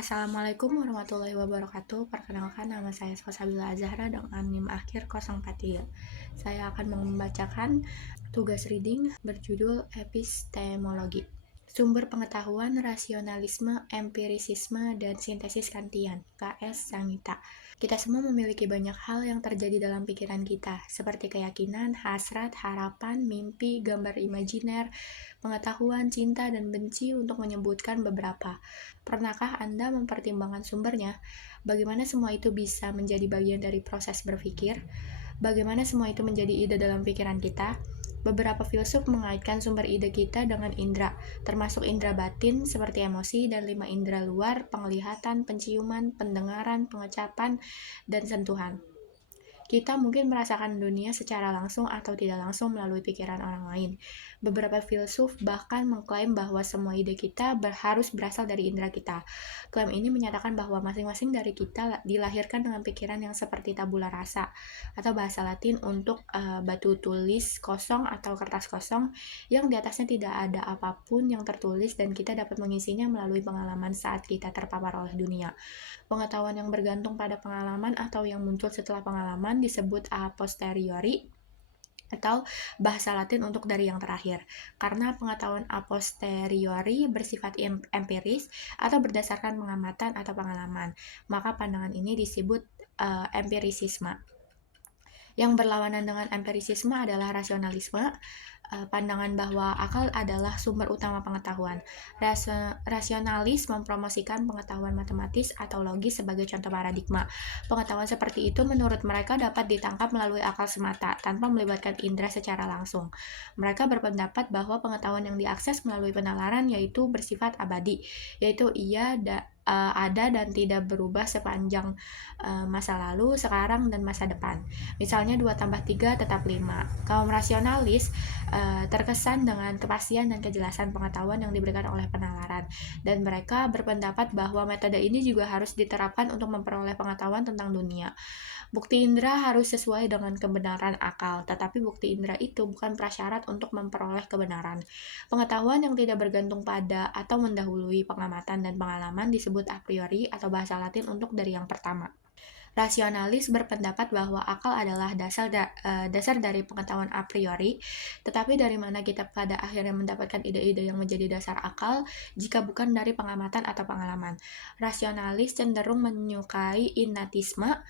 Assalamualaikum warahmatullahi wabarakatuh. Perkenalkan, nama saya Salsabila Azahra dengan NIM akhir 043. Saya akan membacakan tugas reading berjudul Epistemologi. Sumber pengetahuan, rasionalisme, empirisisme, dan sintesis Kantian. K.S. Sangita. Kita semua memiliki banyak hal yang terjadi dalam pikiran kita, seperti keyakinan, hasrat, harapan, mimpi, gambar imajiner, pengetahuan, cinta, dan benci untuk menyebutkan beberapa. Pernahkah Anda mempertimbangkan sumbernya? Bagaimana semua itu bisa menjadi bagian dari proses berpikir? Bagaimana semua itu menjadi ide dalam pikiran kita? Beberapa filsuf mengaitkan sumber ide kita dengan indera, termasuk indera batin seperti emosi dan 5 indera luar, penglihatan, penciuman, pendengaran, pengecapan, dan sentuhan. Kita mungkin merasakan dunia secara langsung atau tidak langsung melalui pikiran orang lain. Beberapa filsuf bahkan mengklaim bahwa semua ide kita harus berasal dari indera kita. Klaim ini menyatakan bahwa masing-masing dari kita dilahirkan dengan pikiran yang seperti tabula rasa, atau bahasa Latin untuk batu tulis kosong atau kertas kosong yang di atasnya tidak ada apapun yang tertulis dan kita dapat mengisinya melalui pengalaman saat kita terpapar oleh dunia. Pengetahuan yang bergantung pada pengalaman atau yang muncul setelah pengalaman disebut a posteriori atau bahasa Latin untuk dari yang terakhir. Karena pengetahuan a posteriori bersifat empiris atau berdasarkan pengamatan atau pengalaman, maka pandangan ini disebut empirisisme. Yang berlawanan dengan empirisisme adalah rasionalisme, pandangan bahwa akal adalah sumber utama pengetahuan. Rasionalis mempromosikan pengetahuan matematis atau logis sebagai contoh paradigma. Pengetahuan seperti itu menurut mereka dapat ditangkap melalui akal semata, tanpa melibatkan indera secara langsung. Mereka berpendapat bahwa pengetahuan yang diakses melalui penalaran yaitu bersifat abadi, yaitu ia ada dan tidak berubah sepanjang masa lalu, sekarang, dan masa depan. Misalnya 2 tambah 3 tetap 5. Kaum rasionalis terkesan dengan kepastian dan kejelasan pengetahuan yang diberikan oleh penalaran, dan mereka berpendapat bahwa metode ini juga harus diterapkan untuk memperoleh pengetahuan tentang dunia. Bukti indera harus sesuai dengan kebenaran akal, tetapi bukti indera itu bukan prasyarat untuk memperoleh kebenaran. Pengetahuan yang tidak bergantung pada atau mendahului pengamatan dan pengalaman disebut a priori atau bahasa Latin untuk dari yang pertama. Rasionalis berpendapat bahwa akal adalah dasar dari pengetahuan a priori, tetapi dari mana kita pada akhirnya mendapatkan ide-ide yang menjadi dasar akal jika bukan dari pengamatan atau pengalaman. Rasionalis cenderung menyukai innatisme,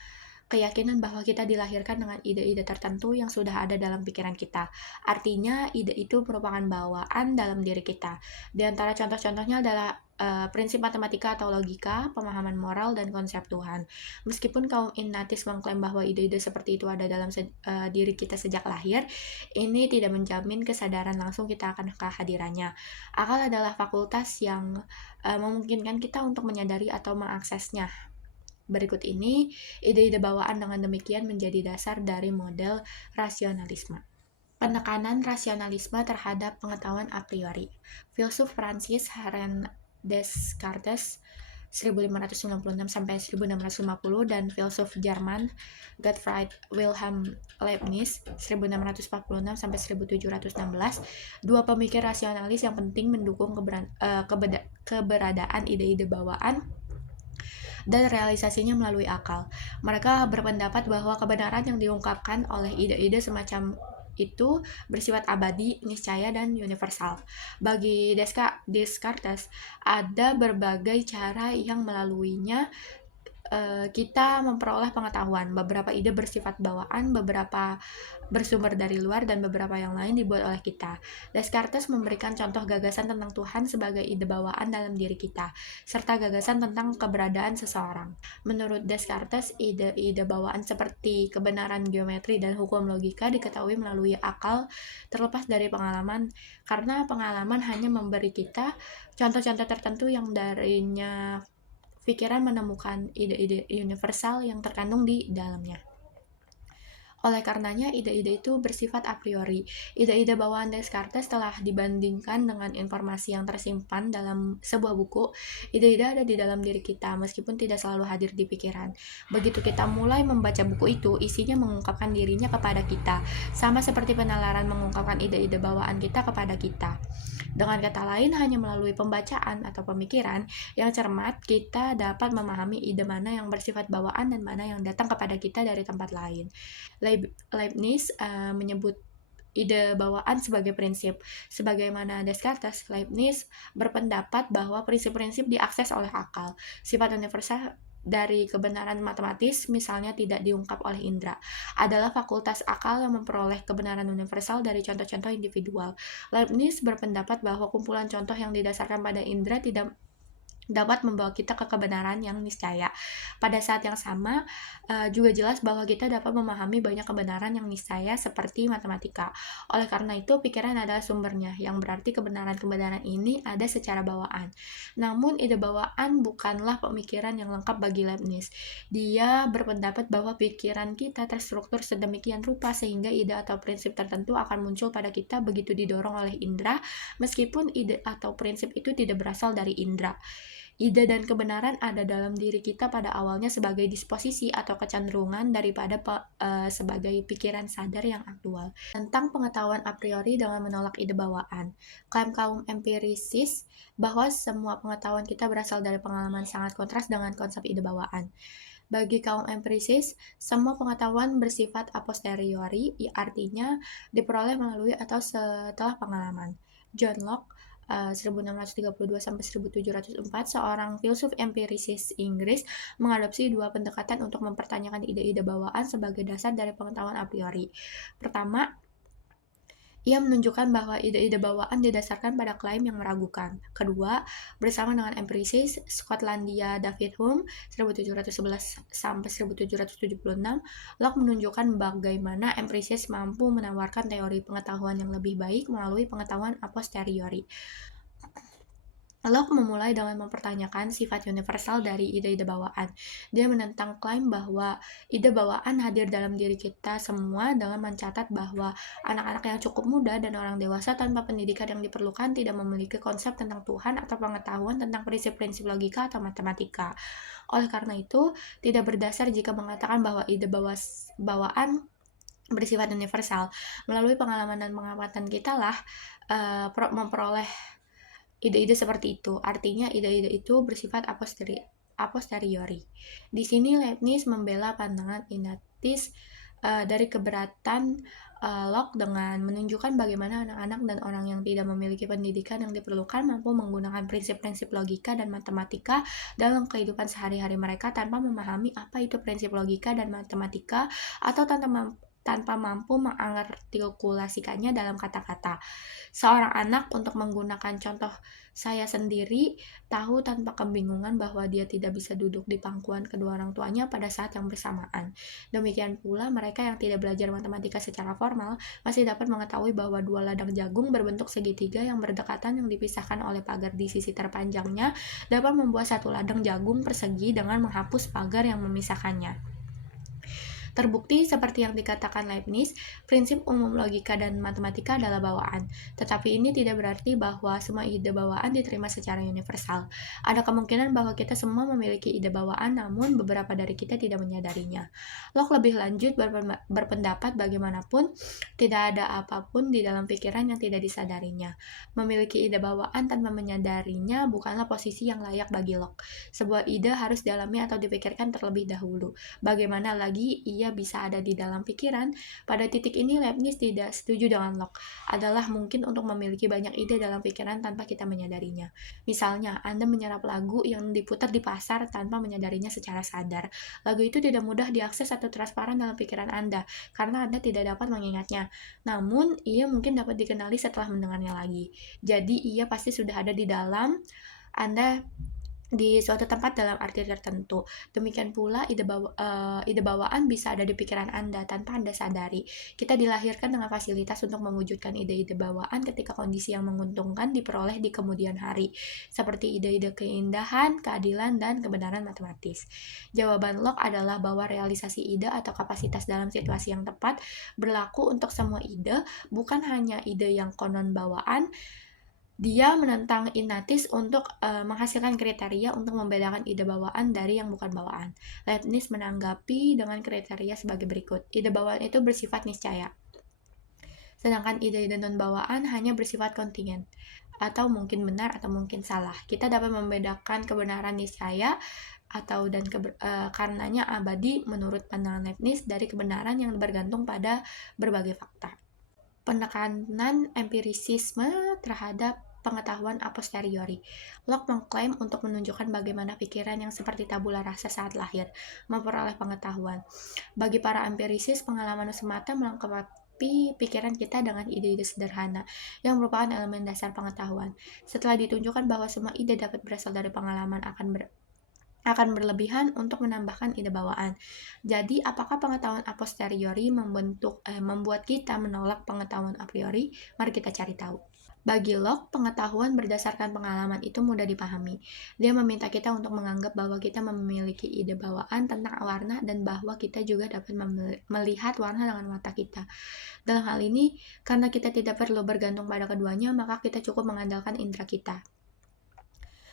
keyakinan bahwa kita dilahirkan dengan ide-ide tertentu yang sudah ada dalam pikiran kita. Artinya, ide itu merupakan bawaan dalam diri kita. Di antara contoh-contohnya adalah prinsip matematika atau logika, pemahaman moral, dan konsep Tuhan. Meskipun kaum innatis mengklaim bahwa ide-ide seperti itu ada dalam diri kita sejak lahir, ini tidak menjamin kesadaran langsung kita akan kehadirannya. Akal adalah fakultas yang memungkinkan kita untuk menyadari atau mengaksesnya. Berikut ini, ide-ide bawaan dengan demikian menjadi dasar dari model rasionalisme. Penekanan rasionalisme terhadap pengetahuan a priori. Filsuf Prancis René Descartes 1596-1650 dan filsuf Jerman Gottfried Wilhelm Leibniz 1646-1716, dua pemikir rasionalis yang penting mendukung keberadaan ide-ide bawaan dan realisasinya melalui akal. Mereka berpendapat bahwa kebenaran yang diungkapkan oleh ide-ide semacam itu bersifat abadi, niscaya, dan universal. Bagi Descartes, ada berbagai cara yang melaluinya kita memperoleh pengetahuan. Beberapa ide bersifat bawaan, beberapa bersumber dari luar, dan beberapa yang lain dibuat oleh kita. Descartes memberikan contoh gagasan tentang Tuhan sebagai ide bawaan dalam diri kita, serta gagasan tentang keberadaan seseorang. Menurut Descartes, ide-ide bawaan seperti kebenaran geometri dan hukum logika diketahui melalui akal terlepas dari pengalaman, karena pengalaman hanya memberi kita contoh-contoh tertentu yang darinya pikiran menemukan ide-ide universal yang terkandung di dalamnya. Oleh karenanya, ide-ide itu bersifat a priori. Ide-ide bawaan Descartes telah dibandingkan dengan informasi yang tersimpan dalam sebuah buku. Ide-ide ada di dalam diri kita, meskipun tidak selalu hadir di pikiran. Begitu kita mulai membaca buku itu, isinya mengungkapkan dirinya kepada kita, sama seperti penalaran mengungkapkan ide-ide bawaan kita kepada kita. Dengan kata lain, hanya melalui pembacaan atau pemikiran yang cermat, kita dapat memahami ide mana yang bersifat bawaan dan mana yang datang kepada kita dari tempat lain. Leibniz menyebut ide bawaan sebagai prinsip. Sebagaimana Descartes, Leibniz berpendapat bahwa prinsip-prinsip diakses oleh akal. Sifat universal dari kebenaran matematis, misalnya tidak diungkap oleh indera, adalah fakultas akal yang memperoleh kebenaran universal dari contoh-contoh individual. Leibniz berpendapat bahwa kumpulan contoh yang didasarkan pada indera tidak dapat membawa kita ke kebenaran yang niscaya. Pada saat yang sama, juga jelas bahwa kita dapat memahami banyak kebenaran yang niscaya seperti matematika. Oleh karena itu, pikiran adalah sumbernya, yang berarti kebenaran-kebenaran ini ada secara bawaan. Namun, ide bawaan bukanlah pemikiran yang lengkap bagi Leibniz. Dia berpendapat bahwa pikiran kita terstruktur sedemikian rupa sehingga ide atau prinsip tertentu akan muncul pada kita begitu didorong oleh indera, meskipun ide atau prinsip itu tidak berasal dari indera. Ide dan kebenaran ada dalam diri kita pada awalnya sebagai disposisi atau kecenderungan daripada sebagai pikiran sadar yang aktual. Tentang pengetahuan a priori dengan menolak ide bawaan. Klaim kaum empirisis bahwa semua pengetahuan kita berasal dari pengalaman sangat kontras dengan konsep ide bawaan. Bagi kaum empirisis, semua pengetahuan bersifat a posteriori, artinya diperoleh melalui atau setelah pengalaman. John Locke 1632-1704, seorang filsuf empirisis Inggris, mengadopsi dua pendekatan untuk mempertanyakan ide-ide bawaan sebagai dasar dari pengetahuan a priori. Pertama, ia menunjukkan bahwa ide-ide bawaan didasarkan pada klaim yang meragukan. Kedua, bersama dengan empirisis Skotlandia David Hume 1711-1776, Locke menunjukkan bagaimana empirisis mampu menawarkan teori pengetahuan yang lebih baik melalui pengetahuan a posteriori. Locke memulai dengan mempertanyakan sifat universal dari ide-ide bawaan. Dia menentang klaim bahwa ide bawaan hadir dalam diri kita semua dengan mencatat bahwa anak-anak yang cukup muda dan orang dewasa tanpa pendidikan yang diperlukan tidak memiliki konsep tentang Tuhan atau pengetahuan tentang prinsip-prinsip logika atau matematika. Oleh karena itu, tidak berdasar jika mengatakan bahwa ide bawaan bersifat universal. Melalui pengalaman dan pengamatan kita lah memperoleh ide-ide seperti itu. Artinya ide-ide itu bersifat a posteriori. Di sini Leibniz membela pandangan inatis dari keberatan Locke dengan menunjukkan bagaimana anak-anak dan orang yang tidak memiliki pendidikan yang diperlukan mampu menggunakan prinsip-prinsip logika dan matematika dalam kehidupan sehari-hari mereka tanpa memahami apa itu prinsip logika dan matematika atau tanpa mampu mengartikulasikannya dalam kata-kata. Seorang anak, untuk menggunakan contoh saya sendiri, tahu tanpa kebingungan bahwa dia tidak bisa duduk di pangkuan kedua orang tuanya pada saat yang bersamaan. Demikian pula mereka yang tidak belajar matematika secara formal masih dapat mengetahui bahwa dua ladang jagung berbentuk segitiga yang berdekatan yang dipisahkan oleh pagar di sisi terpanjangnya dapat membuat satu ladang jagung persegi dengan menghapus pagar yang memisahkannya. Terbukti seperti yang dikatakan Leibniz, prinsip umum logika dan matematika adalah bawaan. Tetapi ini tidak berarti bahwa semua ide bawaan diterima secara universal. Ada kemungkinan bahwa kita semua memiliki ide bawaan, namun beberapa dari kita tidak menyadarinya. Locke lebih lanjut berpendapat bagaimanapun, tidak ada apapun di dalam pikiran yang tidak disadarinya. Memiliki ide bawaan tanpa menyadarinya bukanlah posisi yang layak bagi Locke. Sebuah ide harus dialami atau dipikirkan terlebih dahulu. Bagaimana lagi ia bisa ada di dalam pikiran? Pada titik ini Leibniz tidak setuju dengan Locke. Adalah mungkin untuk memiliki banyak ide dalam pikiran tanpa kita menyadarinya. Misalnya, Anda menyerap lagu yang diputar di pasar tanpa menyadarinya secara sadar. Lagu itu tidak mudah diakses atau transparan dalam pikiran Anda, karena Anda tidak dapat mengingatnya. Namun, ia mungkin dapat dikenali setelah mendengarnya lagi. Jadi, ia pasti sudah ada di dalam Anda di suatu tempat dalam arti tertentu. Demikian pula ide bawaan bisa ada di pikiran Anda tanpa Anda sadari. Kita dilahirkan dengan fasilitas untuk mewujudkan ide-ide bawaan ketika kondisi yang menguntungkan diperoleh di kemudian hari, seperti ide-ide keindahan, keadilan, dan kebenaran matematis. Jawaban Locke adalah bahwa realisasi ide atau kapasitas dalam situasi yang tepat berlaku untuk semua ide, bukan hanya ide yang konon bawaan. Dia menentang Ignatius untuk menghasilkan kriteria untuk membedakan ide bawaan dari yang bukan bawaan. Leibniz menanggapi dengan kriteria sebagai berikut. Ide bawaan itu bersifat niscaya, sedangkan ide-ide non-bawaan hanya bersifat kontingen, atau mungkin benar atau mungkin salah. Kita dapat membedakan kebenaran niscaya karenanya abadi menurut pandangan Leibniz dari kebenaran yang bergantung pada berbagai fakta. Penekanan empirisisme terhadap pengetahuan a posteriori. Locke mengklaim untuk menunjukkan bagaimana pikiran yang seperti tabula rasa saat lahir memperoleh pengetahuan. Bagi para empirisis, pengalaman semata melengkapi pikiran kita dengan ide-ide sederhana yang merupakan elemen dasar pengetahuan. Setelah ditunjukkan bahwa semua ide dapat berasal dari pengalaman akan berlebihan untuk menambahkan ide bawaan. Jadi, apakah pengetahuan a posteriori membuat kita menolak pengetahuan a priori? Mari kita cari tahu. Bagi Locke, pengetahuan berdasarkan pengalaman itu mudah dipahami. Dia meminta kita untuk menganggap bahwa kita memiliki ide bawaan tentang warna dan bahwa kita juga dapat melihat warna dengan mata kita. Dalam hal ini, karena kita tidak perlu bergantung pada keduanya, maka kita cukup mengandalkan indera kita.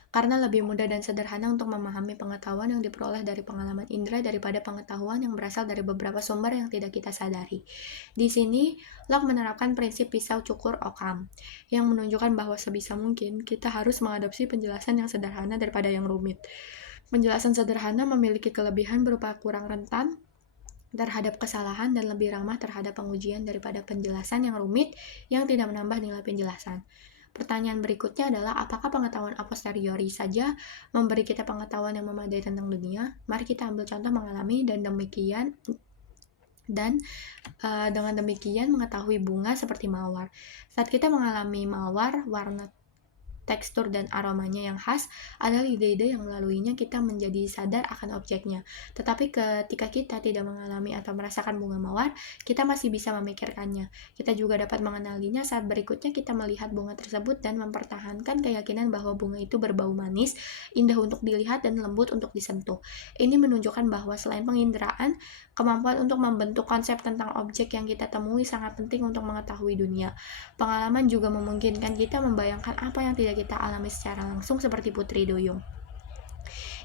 Karena lebih mudah dan sederhana untuk memahami pengetahuan yang diperoleh dari pengalaman indera daripada pengetahuan yang berasal dari beberapa sumber yang tidak kita sadari. Di sini, Locke menerapkan prinsip pisau cukur Occam, yang menunjukkan bahwa sebisa mungkin kita harus mengadopsi penjelasan yang sederhana daripada yang rumit. Penjelasan sederhana memiliki kelebihan berupa kurang rentan terhadap kesalahan dan lebih ramah terhadap pengujian daripada penjelasan yang rumit yang tidak menambah nilai penjelasan. Pertanyaan berikutnya adalah, apakah pengetahuan a posteriori saja memberi kita pengetahuan yang memadai tentang dunia? Mari kita ambil contoh mengalami dengan demikian mengetahui bunga seperti mawar. Saat kita mengalami mawar, warna, tekstur, dan aromanya yang khas adalah ide-ide yang melaluinya kita menjadi sadar akan objeknya. Tetapi ketika kita tidak mengalami atau merasakan bunga mawar, kita masih bisa memikirkannya. Kita juga dapat mengenalinya saat berikutnya kita melihat bunga tersebut dan mempertahankan keyakinan bahwa bunga itu berbau manis, indah untuk dilihat, dan lembut untuk disentuh. Ini menunjukkan bahwa selain penginderaan, kemampuan untuk membentuk konsep tentang objek yang kita temui sangat penting untuk mengetahui dunia. Pengalaman juga memungkinkan kita membayangkan apa yang tidak kita alami secara langsung seperti Putri Duyung.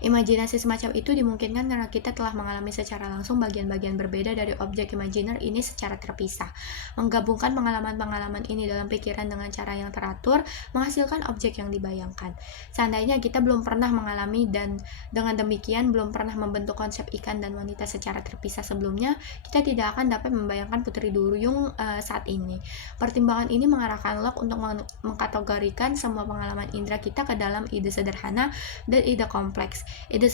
Imajinasi semacam itu dimungkinkan karena kita telah mengalami secara langsung bagian-bagian berbeda dari objek imajiner ini secara terpisah. Menggabungkan pengalaman-pengalaman ini dalam pikiran dengan cara yang teratur menghasilkan objek yang dibayangkan. Seandainya kita belum pernah mengalami dan dengan demikian belum pernah membentuk konsep ikan dan wanita secara terpisah sebelumnya, kita tidak akan dapat membayangkan Putri Duyung saat ini. Pertimbangan ini mengarahkan Locke untuk mengkategorikan semua pengalaman indera kita ke dalam ide sederhana dan ide kompleks. Ide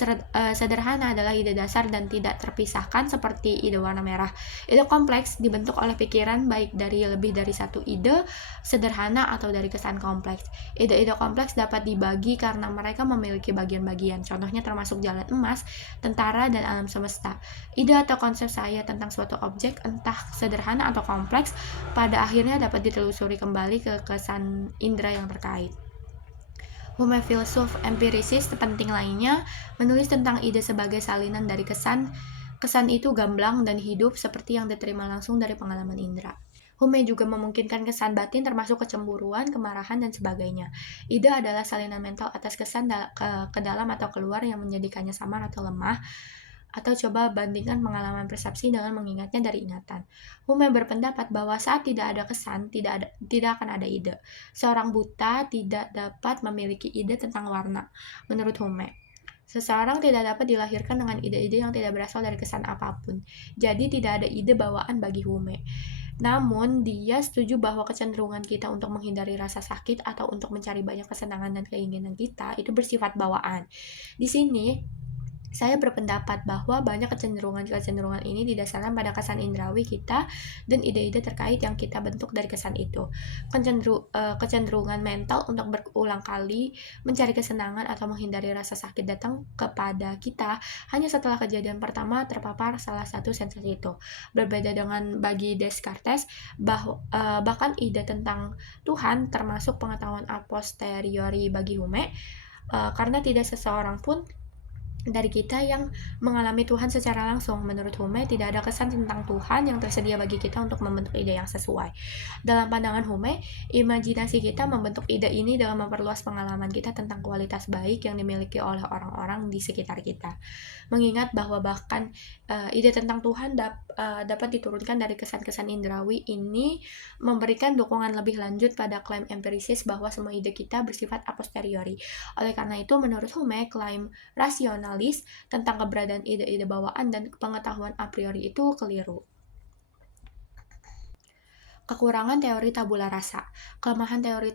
sederhana adalah ide dasar dan tidak terpisahkan seperti ide warna merah. Ide kompleks dibentuk oleh pikiran baik dari lebih dari satu ide sederhana atau dari kesan kompleks. Ide-ide kompleks dapat dibagi karena mereka memiliki bagian-bagian. Contohnya termasuk jalan emas, tentara, dan alam semesta. Ide atau konsep saya tentang suatu objek, entah sederhana atau kompleks, pada akhirnya dapat ditelusuri kembali ke kesan indera yang terkait. Hume, filsuf empirisis penting lainnya, menulis tentang ide sebagai salinan dari kesan. Kesan itu gamblang dan hidup seperti yang diterima langsung dari pengalaman indera. Hume juga memungkinkan kesan batin termasuk kecemburuan, kemarahan, dan sebagainya. Ide adalah salinan mental atas kesan ke dalam atau keluar yang menjadikannya samar atau lemah. Atau coba bandingkan pengalaman persepsi dengan mengingatnya dari ingatan. Hume berpendapat bahwa saat tidak ada kesan, tidak akan ada ide. Seorang buta tidak dapat memiliki ide tentang warna, menurut Hume. Seseorang tidak dapat dilahirkan dengan ide-ide yang tidak berasal dari kesan apapun. Jadi tidak ada ide bawaan bagi Hume. Namun, dia setuju bahwa kecenderungan kita untuk menghindari rasa sakit atau untuk mencari banyak kesenangan dan keinginan kita itu bersifat bawaan. Di sini, Saya berpendapat bahwa banyak kecenderungan-kecenderungan ini didasarkan pada kesan indrawi kita dan ide-ide terkait yang kita bentuk dari kesan itu. Kecenderungan mental untuk berulang kali mencari kesenangan atau menghindari rasa sakit datang kepada kita hanya setelah kejadian pertama terpapar salah satu sensasi itu. Berbeda dengan bagi Descartes, bahkan ide tentang Tuhan termasuk pengetahuan a posteriori bagi Hume, karena tidak seseorang pun dari kita yang mengalami Tuhan secara langsung. Menurut Hume, tidak ada kesan tentang Tuhan yang tersedia bagi kita untuk membentuk ide yang sesuai. Dalam pandangan Hume, imajinasi kita membentuk ide ini dengan memperluas pengalaman kita tentang kualitas baik yang dimiliki oleh orang-orang di sekitar kita. Mengingat bahwa bahkan ide tentang Tuhan dapat diturunkan dari kesan-kesan indrawi ini memberikan dukungan lebih lanjut pada klaim empirisis bahwa semua ide kita bersifat a posteriori. Oleh karena itu, menurut Hume, klaim rasionalis tentang keberadaan ide-ide bawaan dan pengetahuan a priori itu keliru. Kekurangan teori tabula rasa. Kelemahan teori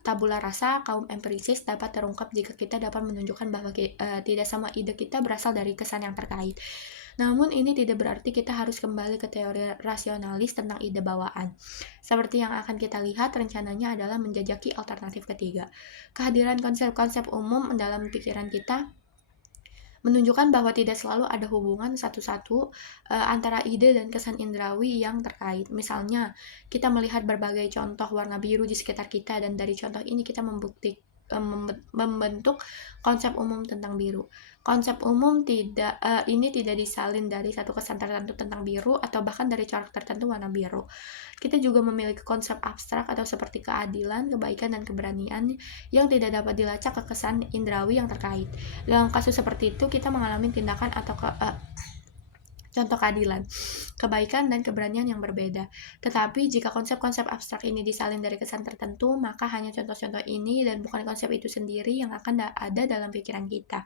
tabula rasa kaum empirisis dapat terungkap jika kita dapat menunjukkan bahwa tidak semua ide kita berasal dari kesan yang terkait. Namun ini tidak berarti kita harus kembali ke teori rasionalis tentang ide bawaan. Seperti yang akan kita lihat, rencananya adalah menjajaki alternatif ketiga. Kehadiran konsep-konsep umum dalam pikiran kita menunjukkan bahwa tidak selalu ada hubungan satu-satu antara ide dan kesan indrawi yang terkait. Misalnya, kita melihat berbagai contoh warna biru di sekitar kita dan dari contoh ini kita membentuk konsep umum tentang biru. Konsep umum ini tidak disalin dari satu kesan tertentu tentang biru atau bahkan dari corak tertentu warna biru. Kita juga memiliki konsep abstrak atau seperti keadilan, kebaikan, dan keberanian yang tidak dapat dilacak ke kesan indrawi yang terkait. Dalam kasus seperti itu, kita mengalami tindakan atau contoh keadilan, kebaikan, dan keberanian yang berbeda. Tetapi jika konsep-konsep abstrak ini disalin dari kesan tertentu, maka hanya contoh-contoh ini dan bukan konsep itu sendiri yang akan ada dalam pikiran kita.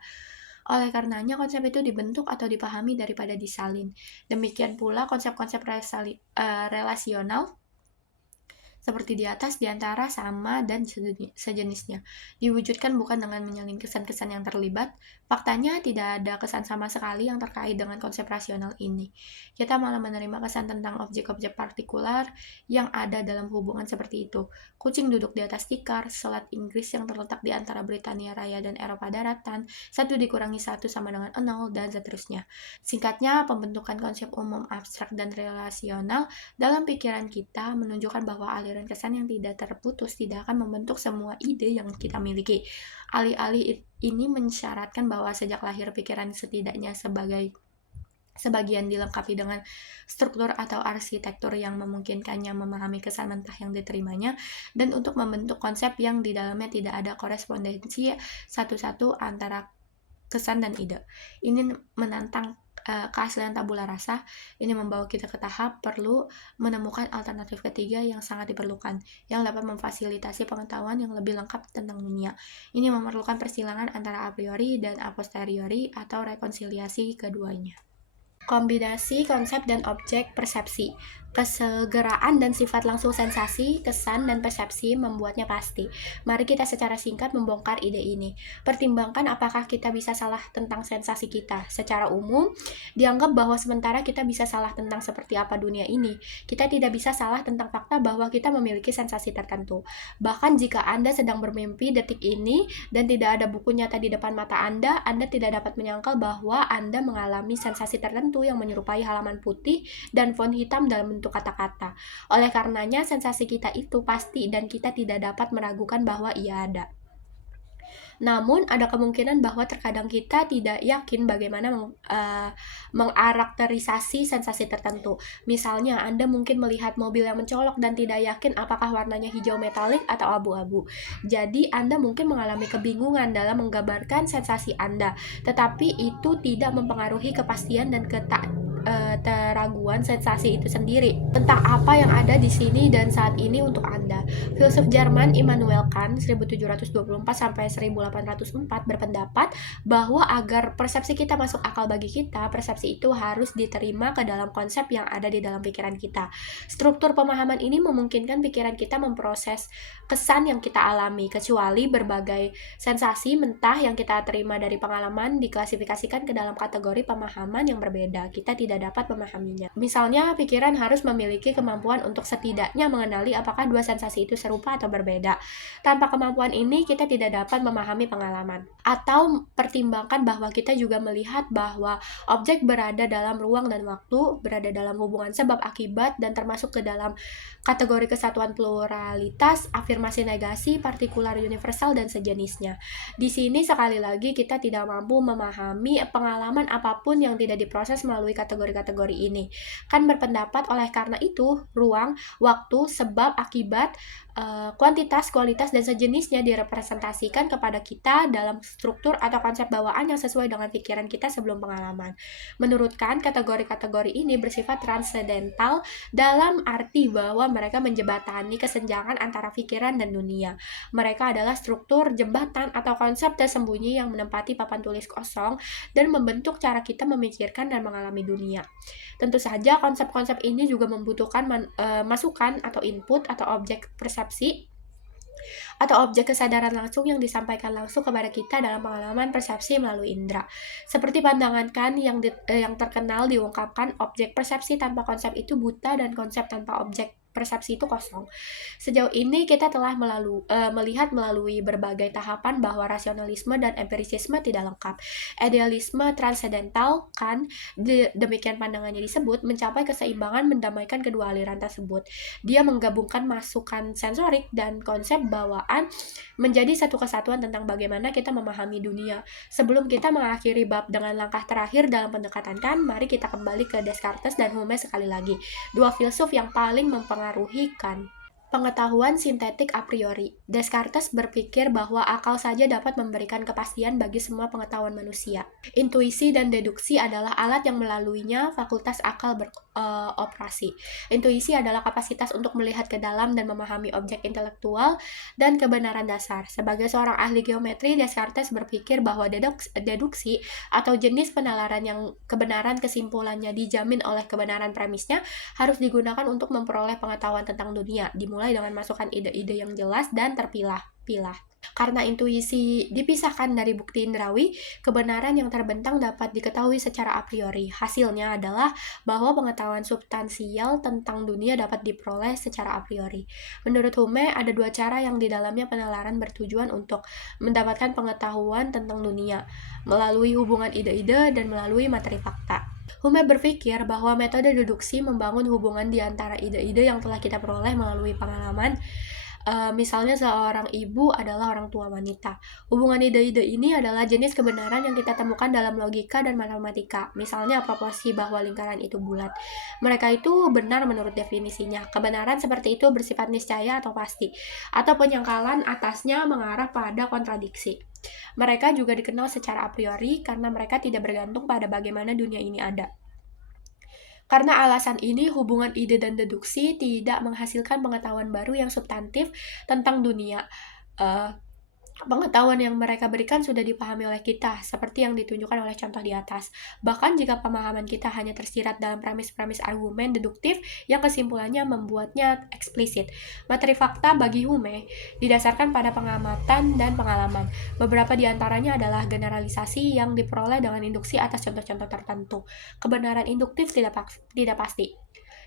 Oleh karenanya, konsep itu dibentuk atau dipahami daripada disalin. Demikian pula konsep-konsep relasional seperti di atas, diantara, sama, dan sejenisnya. Diwujudkan bukan dengan menyalin kesan-kesan yang terlibat. Faktanya tidak ada kesan sama sekali yang terkait dengan konsep rasional ini. Kita malah menerima kesan tentang objek-objek partikular yang ada dalam hubungan seperti itu. Kucing duduk di atas tikar, selat Inggris yang terletak di antara Britania Raya dan Eropa Daratan, 1 dikurangi 1 sama dengan 0, dan seterusnya. Singkatnya, pembentukan konsep umum abstrak dan relasional dalam pikiran kita menunjukkan bahwa aliran kesan yang tidak terputus tidak akan membentuk semua ide yang kita miliki. Alih-alih ini mensyaratkan bahwa sejak lahir pikiran setidaknya sebagian dilengkapi dengan struktur atau arsitektur yang memungkinkannya memahami kesan mentah yang diterimanya, dan untuk membentuk konsep yang di dalamnya tidak ada korespondensi satu-satu antara kesan dan ide. Ini menantang keaslian tabula rasa. Ini membawa kita ke tahap perlu menemukan alternatif ketiga yang sangat diperlukan, yang dapat memfasilitasi pengetahuan yang lebih lengkap tentang dunia. Ini memerlukan persilangan antara a priori dan a posteriori atau rekonsiliasi keduanya. Kombinasi konsep dan objek persepsi. Kesegeraan dan sifat langsung sensasi, kesan, dan persepsi membuatnya pasti. Mari kita secara singkat membongkar ide ini. Pertimbangkan apakah kita bisa salah tentang sensasi kita. Secara umum, dianggap bahwa sementara kita bisa salah tentang seperti apa dunia ini, kita tidak bisa salah tentang fakta bahwa kita memiliki sensasi tertentu. Bahkan jika Anda sedang bermimpi detik ini dan tidak ada buku nyata di depan mata Anda tidak dapat menyangkal bahwa Anda mengalami sensasi tertentu yang menyerupai halaman putih dan font hitam dalam bentuk kata-kata. Oleh karenanya, sensasi kita itu pasti dan kita tidak dapat meragukan bahwa ia ada. Namun, ada kemungkinan bahwa terkadang kita tidak yakin bagaimana mengarakterisasi sensasi tertentu. Misalnya, Anda mungkin melihat mobil yang mencolok dan tidak yakin apakah warnanya hijau metalik atau abu-abu. Jadi, Anda mungkin mengalami kebingungan dalam menggambarkan sensasi Anda, tetapi itu tidak mempengaruhi kepastian keteraguan sensasi itu sendiri tentang apa yang ada di sini dan saat ini untuk Anda. Filsuf Jerman Immanuel Kant 1724 sampai 1804 berpendapat bahwa agar persepsi kita masuk akal bagi kita, persepsi itu harus diterima ke dalam konsep yang ada di dalam pikiran kita. Struktur pemahaman ini memungkinkan pikiran kita memproses kesan yang kita alami, kecuali berbagai sensasi mentah yang kita terima dari pengalaman diklasifikasikan ke dalam kategori pemahaman yang berbeda. Kita tidak dapat memahaminya. Misalnya, pikiran harus memiliki kemampuan untuk setidaknya mengenali apakah dua sensasi itu serupa atau berbeda. Tanpa kemampuan ini, kita tidak dapat memahami pengalaman. Atau pertimbangkan bahwa kita juga melihat bahwa objek berada dalam ruang dan waktu, berada dalam hubungan sebab akibat, dan termasuk ke dalam kategori kesatuan pluralitas, afirmasi negasi, partikular universal, dan sejenisnya. Di sini sekali lagi kita tidak mampu memahami pengalaman apapun yang tidak diproses melalui kategori-kategori ini. Kan berpendapat oleh karena itu, ruang, waktu, sebab, akibat, kuantitas, kualitas, dan sejenisnya direpresentasikan kepada kita dalam struktur atau konsep bawaan yang sesuai dengan pikiran kita sebelum pengalaman. Menurut Kant, kategori-kategori ini bersifat transendental dalam arti bahwa mereka menjembatani kesenjangan antara pikiran dan dunia. Mereka adalah struktur, jembatan, atau konsep tersembunyi yang menempati papan tulis kosong dan membentuk cara kita memikirkan dan mengalami dunia. Tentu saja konsep-konsep ini juga membutuhkan masukan atau input atau objek persepsi atau objek kesadaran langsung yang disampaikan langsung kepada kita dalam pengalaman persepsi melalui indera. Seperti pandangan Kant yang terkenal diungkapkan, objek persepsi tanpa konsep itu buta dan konsep tanpa objek persepsi itu kosong. Sejauh ini kita telah melihat melalui berbagai tahapan bahwa rasionalisme dan empirisisme tidak lengkap. Idealisme transendental, Kant, demikian pandangannya disebut, mencapai keseimbangan mendamaikan kedua aliran tersebut. Dia menggabungkan masukan sensorik dan konsep bawaan menjadi satu kesatuan tentang bagaimana kita memahami dunia. Sebelum kita mengakhiri bab dengan langkah terakhir dalam pendekatan Kant, mari kita kembali ke Descartes dan Hume sekali lagi, dua filsuf yang paling mempengaruhi Kant. Pengetahuan sintetik a priori. Descartes berpikir bahwa akal saja dapat memberikan kepastian bagi semua pengetahuan manusia. Intuisi dan deduksi adalah alat yang melaluinya fakultas akal beroperasi. Intuisi adalah kapasitas untuk melihat ke dalam dan memahami objek intelektual dan kebenaran dasar. Sebagai seorang ahli geometri, Descartes berpikir bahwa deduksi atau jenis penalaran yang kebenaran kesimpulannya dijamin oleh kebenaran premisnya harus digunakan untuk memperoleh pengetahuan tentang dunia, dimulai dengan masukan ide-ide yang jelas dan terpilah-pilah. Karena intuisi dipisahkan dari bukti indrawi, kebenaran yang terbentang dapat diketahui secara a priori. Hasilnya adalah bahwa pengetahuan substansial tentang dunia dapat diperoleh secara a priori. Menurut Hume, ada dua cara yang di dalamnya penalaran bertujuan untuk mendapatkan pengetahuan tentang dunia, melalui hubungan ide-ide dan melalui materi fakta. Hume berpikir bahwa metode deduksi membangun hubungan di antara ide-ide yang telah kita peroleh melalui pengalaman. Misalnya seorang ibu adalah orang tua wanita. Hubungan ide-ide ini adalah jenis kebenaran yang kita temukan dalam logika dan matematika. Misalnya proporsi bahwa lingkaran itu bulat. Mereka itu benar menurut definisinya. Kebenaran seperti itu bersifat niscaya atau pasti, atau penyangkalan atasnya mengarah pada kontradiksi. Mereka juga dikenal secara a priori karena mereka tidak bergantung pada bagaimana dunia ini ada. Karena alasan ini, hubungan ide dan deduksi tidak menghasilkan pengetahuan baru yang substantif tentang dunia. Pengetahuan yang mereka berikan sudah dipahami oleh kita, seperti yang ditunjukkan oleh contoh di atas. Bahkan jika pemahaman kita hanya tersirat dalam premis-premis argumen deduktif yang kesimpulannya membuatnya eksplisit. Materi fakta bagi Hume didasarkan pada pengamatan dan pengalaman. Beberapa di antaranya adalah generalisasi yang diperoleh dengan induksi atas contoh-contoh tertentu. Kebenaran induktif tidak pasti.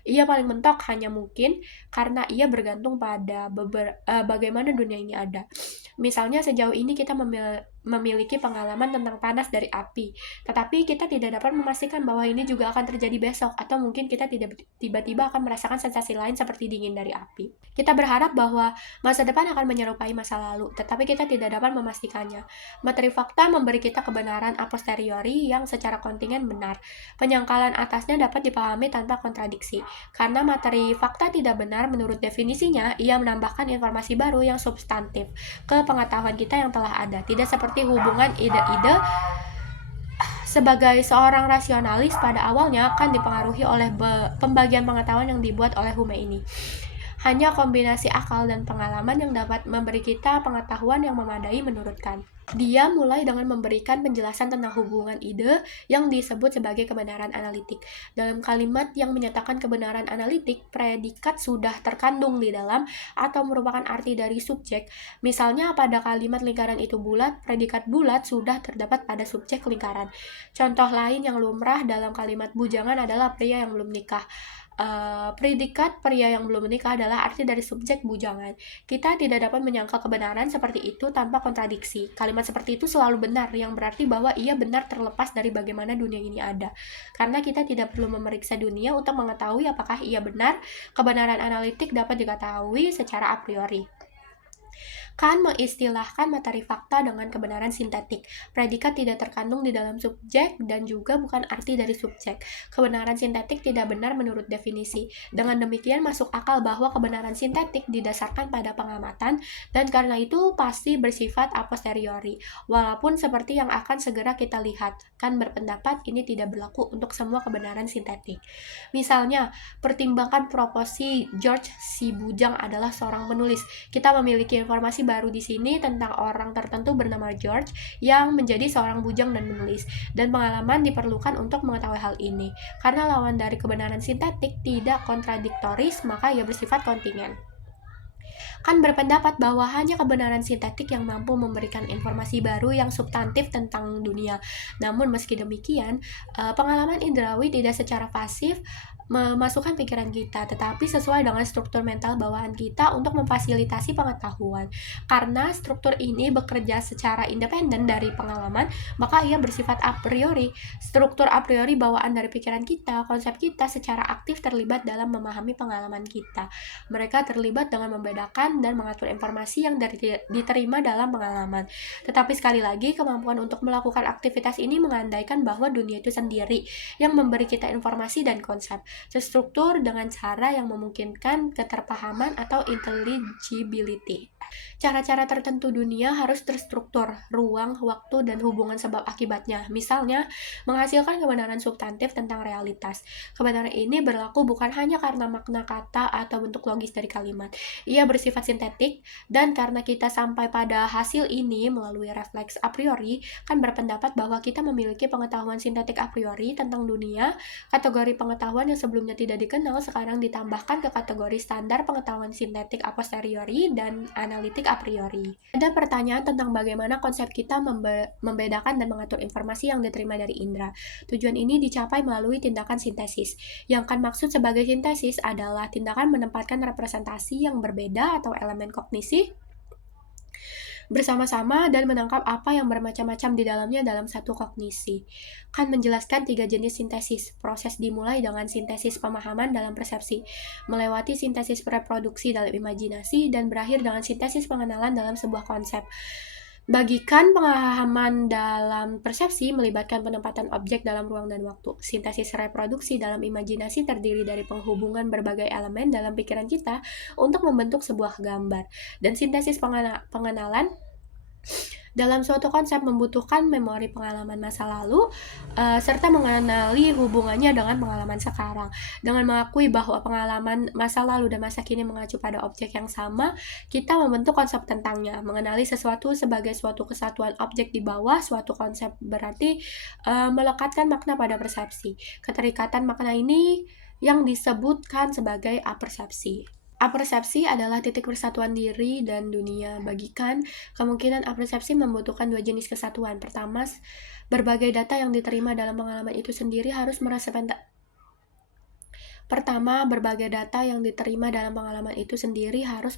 Ia paling mentok hanya mungkin karena ia bergantung pada bagaimana dunia ini ada. Misalnya sejauh ini kita memiliki pengalaman tentang panas dari api, tetapi kita tidak dapat memastikan bahwa ini juga akan terjadi besok, atau mungkin kita tidak tiba-tiba akan merasakan sensasi lain seperti dingin dari api. Kita berharap bahwa masa depan akan menyerupai masa lalu, tetapi kita tidak dapat memastikannya. Materi fakta memberi kita kebenaran a posteriori yang secara kontingen benar. Penyangkalan atasnya dapat dipahami tanpa kontradiksi. Karena materi fakta tidak benar menurut definisinya, ia menambahkan informasi baru yang substantif ke pengetahuan kita yang telah ada, tidak seperti hubungan ide-ide Sebagai seorang rasionalis, pada awalnya akan dipengaruhi oleh pembagian pengetahuan yang dibuat oleh Hume ini. Hanya kombinasi akal dan pengalaman yang dapat memberi kita pengetahuan yang memadai menurut Kant. Dia mulai dengan memberikan penjelasan tentang hubungan ide yang disebut sebagai kebenaran analitik. Dalam kalimat yang menyatakan kebenaran analitik, predikat sudah terkandung di dalam atau merupakan arti dari subjek. Misalnya pada kalimat lingkaran itu bulat, predikat bulat sudah terdapat pada subjek lingkaran. Contoh lain yang lumrah dalam kalimat bujangan adalah pria yang belum nikah. Predikat pria yang belum menikah adalah arti dari subjek bujangan. Kita tidak dapat menyangkal kebenaran seperti itu tanpa kontradiksi. Kalimat seperti itu selalu benar, yang berarti bahwa ia benar terlepas dari bagaimana dunia ini ada. Karena kita tidak perlu memeriksa dunia untuk mengetahui apakah ia benar, kebenaran analitik dapat diketahui secara a priori. Kant mengistilahkan materi fakta dengan kebenaran sintetik. Predikat tidak terkandung di dalam subjek dan juga bukan arti dari subjek. Kebenaran sintetik tidak benar menurut definisi. Dengan demikian masuk akal bahwa kebenaran sintetik didasarkan pada pengamatan dan karena itu pasti bersifat a posteriori. Walaupun seperti yang akan segera kita lihat, Kant berpendapat ini tidak berlaku untuk semua kebenaran sintetik. Misalnya, pertimbangkan proposi George si Bujang adalah seorang penulis. Kita memiliki informasi baru di sini tentang orang tertentu bernama George yang menjadi seorang bujang dan menulis, dan pengalaman diperlukan untuk mengetahui hal ini. Karena lawan dari kebenaran sintetik tidak kontradiktoris, maka ia bersifat kontingen. Kant berpendapat bahwa hanya kebenaran sintetik yang mampu memberikan informasi baru yang substantif tentang dunia. Namun meski demikian, pengalaman indrawi tidak secara pasif memasukkan pikiran kita, tetapi sesuai dengan struktur mental bawaan kita untuk memfasilitasi pengetahuan. Karena struktur ini bekerja secara independen dari pengalaman, maka ia bersifat a priori. Struktur a priori bawaan dari pikiran kita, konsep kita secara aktif terlibat dalam memahami pengalaman kita. Mereka terlibat dengan membedakan dan mengatur informasi yang diterima dalam pengalaman. Tetapi sekali lagi, kemampuan untuk melakukan aktivitas ini mengandaikan bahwa dunia itu sendiri yang memberi kita informasi dan konsep, terstruktur dengan cara yang memungkinkan keterpahaman atau intelligibility. Cara-cara tertentu dunia harus terstruktur, ruang, waktu, dan hubungan sebab akibatnya. Misalnya, menghasilkan kebenaran substantif tentang realitas. Kebenaran ini berlaku bukan hanya karena makna kata atau bentuk logis dari kalimat. Ia bersifat sintetik, dan karena kita sampai pada hasil ini melalui refleks a priori, kan berpendapat bahwa kita memiliki pengetahuan sintetik a priori tentang dunia. Kategori pengetahuan yang sebelumnya tidak dikenal sekarang ditambahkan ke kategori standar pengetahuan sintetik a posteriori dan analitik a priori. Ada pertanyaan tentang bagaimana konsep kita membedakan dan mengatur informasi yang diterima dari indera. Tujuan ini dicapai melalui tindakan sintesis. Yang kan maksud sebagai sintesis adalah tindakan menempatkan representasi yang berbeda atau elemen kognisi bersama-sama dan menangkap apa yang bermacam-macam di dalamnya dalam satu kognisi. Kant menjelaskan 3 jenis sintesis. Proses dimulai dengan sintesis pemahaman dalam persepsi, melewati sintesis reproduksi dalam imajinasi, dan berakhir dengan sintesis pengenalan dalam sebuah konsep. Bagikan pemahaman dalam persepsi melibatkan penempatan objek dalam ruang dan waktu. Sintesis reproduksi dalam imajinasi terdiri dari penghubungan berbagai elemen dalam pikiran kita untuk membentuk sebuah gambar. Dan sintesis pengenalan dalam suatu konsep membutuhkan memori pengalaman masa lalu serta mengenali hubungannya dengan pengalaman sekarang. Dengan mengakui bahwa pengalaman masa lalu dan masa kini mengacu pada objek yang sama, kita membentuk konsep tentangnya. Mengenali sesuatu sebagai suatu kesatuan objek di bawah suatu konsep berarti melekatkan makna pada persepsi. Keterikatan makna ini yang disebutkan sebagai apersepsi. Apersepsi adalah titik persatuan diri dan dunia. Bagikan, kemungkinan apersepsi membutuhkan 2 jenis kesatuan. Pertama, berbagai data yang diterima dalam pengalaman itu sendiri harus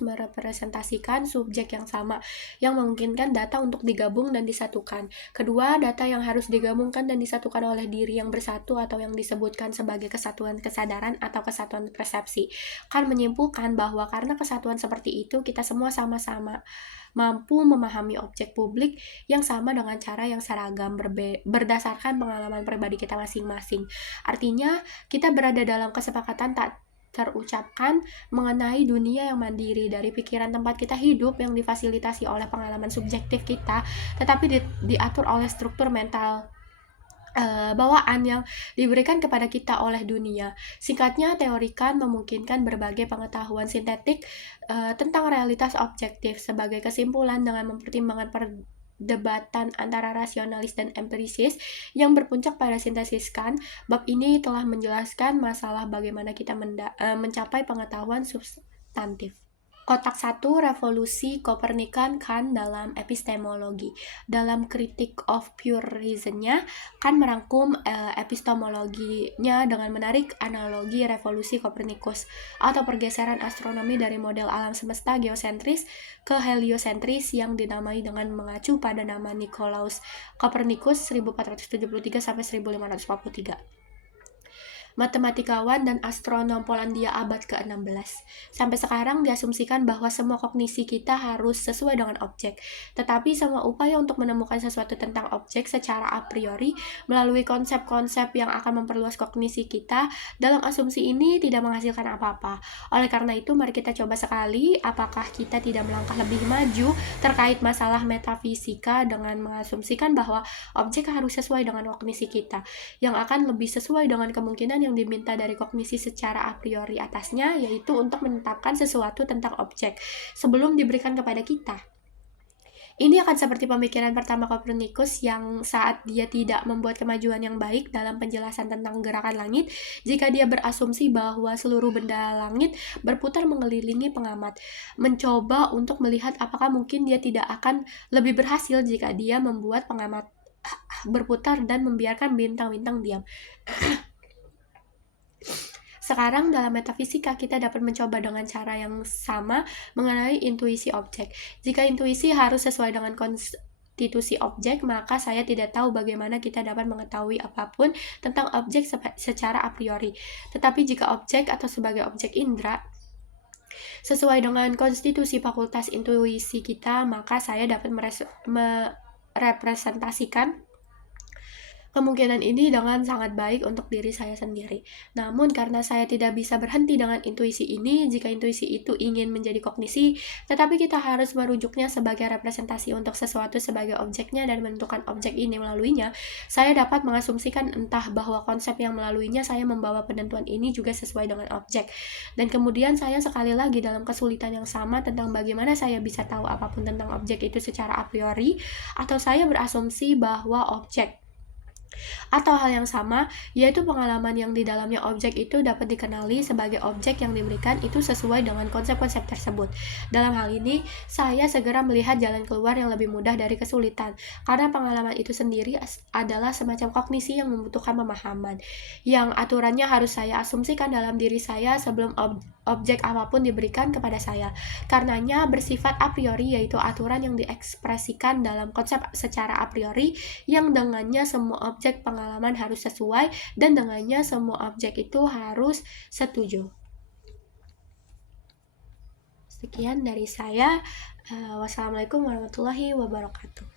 merepresentasikan subjek yang sama, yang memungkinkan data untuk digabung dan disatukan. Kedua, data yang harus digabungkan dan disatukan oleh diri yang bersatu atau yang disebutkan sebagai kesatuan kesadaran atau kesatuan persepsi. Kan menyimpulkan bahwa karena kesatuan seperti itu, kita semua sama-sama mampu memahami objek publik yang sama dengan cara yang seragam berdasarkan pengalaman pribadi kita masing-masing. Artinya, kita berada dalam kesepakatan tak terucapkan mengenai dunia yang mandiri dari pikiran tempat kita hidup yang difasilitasi oleh pengalaman subjektif kita, tetapi diatur oleh struktur mental bawaan yang diberikan kepada kita oleh dunia. Singkatnya, teorikan memungkinkan berbagai pengetahuan sintetik tentang realitas objektif. Sebagai kesimpulan, dengan mempertimbangkan perdebatan antara rasionalis dan empirisis yang berpuncak pada sintesiskan, bab ini telah menjelaskan masalah bagaimana kita mencapai pengetahuan substantif. Kotak 1, revolusi Kopernikan Kant dalam epistemologi. Dalam Critique of Pure Reason-nya, Kant merangkum epistemologinya dengan menarik analogi revolusi Kopernikus atau pergeseran astronomi dari model alam semesta geosentris ke heliosentris yang dinamai dengan mengacu pada nama Nicolaus Copernicus 1473-1543. Matematikawan dan astronom Polandia abad ke-16. Sampai sekarang diasumsikan bahwa semua kognisi kita harus sesuai dengan objek, tetapi semua upaya untuk menemukan sesuatu tentang objek secara a priori melalui konsep-konsep yang akan memperluas kognisi kita dalam asumsi ini tidak menghasilkan apa-apa. Oleh karena itu, mari kita coba sekali apakah kita tidak melangkah lebih maju terkait masalah metafisika dengan mengasumsikan bahwa objek harus sesuai dengan kognisi kita, yang akan lebih sesuai dengan kemungkinan yang diminta dari kognisi secara a priori atasnya, yaitu untuk menetapkan sesuatu tentang objek sebelum diberikan kepada kita. Ini akan seperti pemikiran pertama Copernicus yang saat dia tidak membuat kemajuan yang baik dalam penjelasan tentang gerakan langit jika dia berasumsi bahwa seluruh benda langit berputar mengelilingi pengamat, mencoba untuk melihat apakah mungkin dia tidak akan lebih berhasil jika dia membuat pengamat berputar dan membiarkan bintang-bintang diam. Sekarang dalam metafisika kita dapat mencoba dengan cara yang sama mengenai intuisi objek. Jika intuisi harus sesuai dengan konstitusi objek, maka saya tidak tahu bagaimana kita dapat mengetahui apapun tentang objek secara a priori. Tetapi jika objek atau sebagai objek indera sesuai dengan konstitusi fakultas intuisi kita, maka saya dapat merepresentasikan kemungkinan ini dengan sangat baik untuk diri saya sendiri. Namun karena saya tidak bisa berhenti dengan intuisi ini, jika intuisi itu ingin menjadi kognisi, tetapi kita harus merujuknya sebagai representasi untuk sesuatu sebagai objeknya dan menentukan objek ini melaluinya, saya dapat mengasumsikan entah bahwa konsep yang melaluinya saya membawa penentuan ini juga sesuai dengan objek. Dan kemudian saya sekali lagi dalam kesulitan yang sama tentang bagaimana saya bisa tahu apapun tentang objek itu secara a priori, atau saya berasumsi bahwa objek atau hal yang sama, yaitu pengalaman yang di dalamnya objek itu dapat dikenali sebagai objek yang diberikan itu sesuai dengan konsep-konsep tersebut. Dalam hal ini, saya segera melihat jalan keluar yang lebih mudah dari kesulitan, karena pengalaman itu sendiri adalah semacam kognisi yang membutuhkan pemahaman, yang aturannya harus saya asumsikan dalam diri saya sebelum objek apapun diberikan kepada saya. Karenanya bersifat a priori, yaitu aturan yang diekspresikan dalam konsep secara a priori yang dengannya semua objek pengalaman harus sesuai dan dengannya semua objek itu harus setuju. Sekian dari saya. Wassalamualaikum warahmatullahi wabarakatuh.